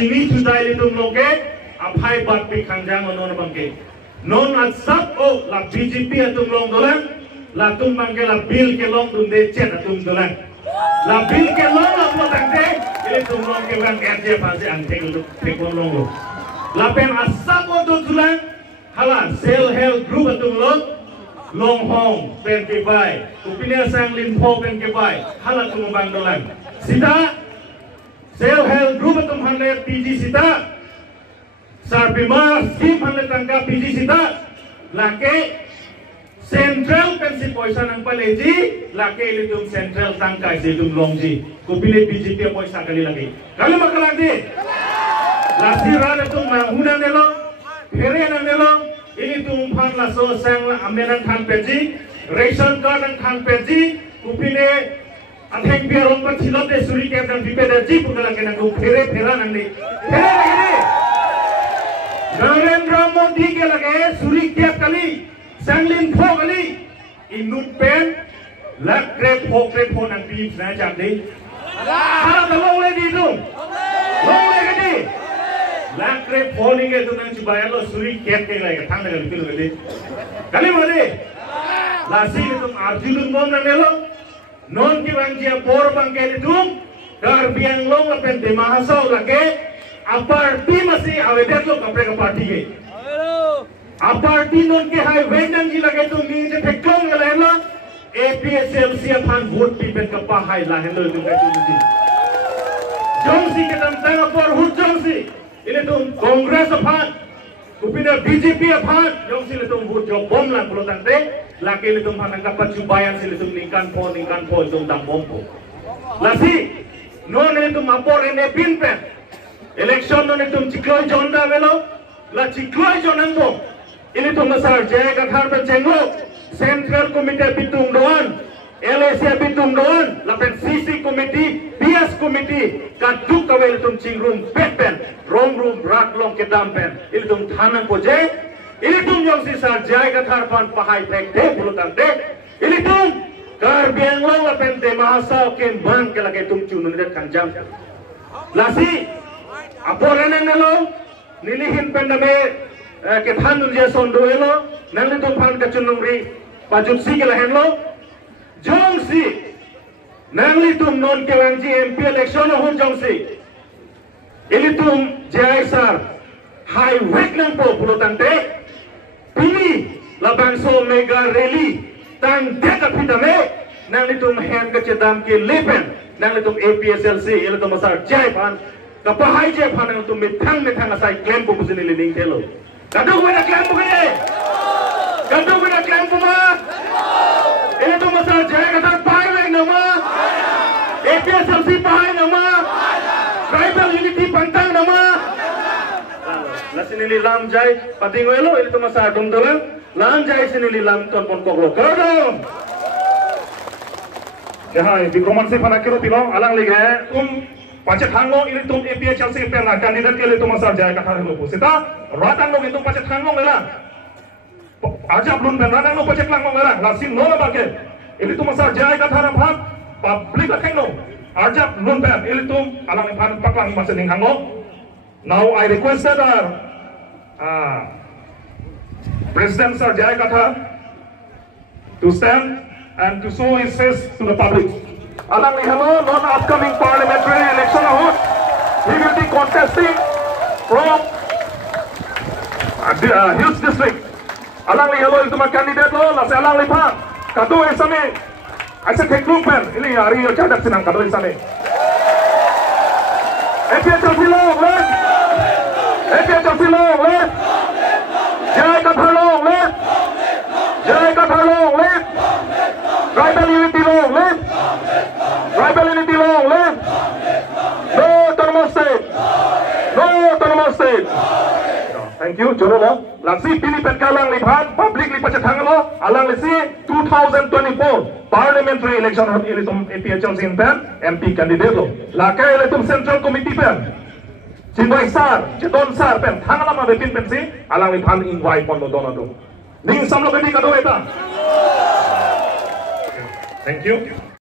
chini tudai litum loke aphai bat pi khangjang non bangke non asap o la BJP atum long dolan la tum bangke la bill ke long dum de chet atum dolan la bill ke long la po tangte ile tum long ke bang kerje pase angte lu tekon long lo la pen asap o tu dolan hala self help group atum long hong pen ke bai upine sang lin pho pen ke bai hala tum bang dolan sida self help group atum hande PG sida Sarpima scheme hande tangka PG sida lake central pensi poisa nang paleji lake litum central tangka situm longji kupile BJP poisa kali lagi kali makalandi lasi rada tum mahuna nelo phere nang nelo ini tum phan la so sang la amenan khan peji ration card ang khan peji kupile atheng biarong pa thilot de suri ke dan bipede ji pugala ke nang phere phera nang ni phere lagi Narendra Modi ke lage suri ke kali sanglin pho kali inut pen lakre pho nang pi na jak dei ala da long le di tu long le ke di lakre pho ni ke tu nang chibaya lo suri ke lage thang da ke lu ke kali mode lasi ni tum arjulun mon nang lo non ki bang dia por bang ke tu dar biang long la pen de mahasau lage aparti masih awedet lo kapre ka party ke aparti non ke hai wendan ji lage tu mi je theklong la la APSLC aphan vote pi pen ka pa hai la hen lo tu ka tu ji jongsi ke tam tang por hut jongsi ile tu congress aphan upina BJP aphan jongsi le tu vote jo bom la pulo tang te la ke le tu phan ka pachu bayan sile tu ningkan po jong tam bom po lasi non le tu mapor ene pin pen election non etum chikloi jonda velo la chikloi jonango ini tu masar jaya kathar pen chengo central committee bitung doan LAC bitung doan la pen CC committee PS committee ka duk kavel tum chingrum pen wrong room rak long ke dam pen ini tum thanang ko je ini tum yong si sar jaya kathar pan pahai pek de bulutan de ini tum kar biang long la pen de mahasa ke bang ke lage tum chunun de kanjam lasi apore nang nalo nilihin pendame ke thanun je sondo elo nang le tum phan ka chunungri pajut si ke lahen lo jong si nang li tum non ke wanji MP election ho jong si ili tum jai sar high wek nang po pulotante pini labang so mega rally tang de ka pitame nang li tum hen ka chedam ke lepen nang li tum APSLC ili tum sar jai phan kapahai je phanang tum mithang asai claim po pusini lining thelo kaduk wena claim po kene kaduk wena claim po ma ele tum masal jaya kathar pai le nama APSLC pai nama tribal unity pantang nama lasinili lam jai patingo elo ele tum masal dum dolan lam jai sinili lam ton pon koklo kadum jahai bikroman se phana kero pilong alang lige Pacet hanglong ini tum APSLC pernah kandidat ke itu masar jaya kathar lo sita ratang lo itu pacet hanglong lela aja belum dan ratang lo pacet hanglong lela lasim no bake ini tu masar jaya kathar phan public akheng lo aja belum dan ini tum alang phan paklang masa ning hanglong now I requested President Sir Jaya Kathar to stand and to show his face to the public. Alang Lihalo, non upcoming parliamentary election host, he will be contesting from Hills district. Alang Lihalo itu mah kandidat lo, lase Alang Lipan. Kado esame, asa teklung pen, ini hari yo cadak senang kado esame. APSLC lo, let. APSLC lo, let. Jaya Kathar lo, let. Jaya Kathar lo, let. Tribal unity lo, let. Tribal unity long live! No autonomous state! No autonomous state! Thank you, Joro lo. Lasi Pilipen kalang lipan, public lipat cetang lo. Alang lisi 2024 parliamentary election hot ilitum APSLC pen MP candidate lo. Lakai ilitum Central Committee pen. Cingwai sar, Ceton sar pen. Thang lama bepin pen si. Alang lipan invite pon lo dono do. Ning sam lo kadi kado eta. Thank you.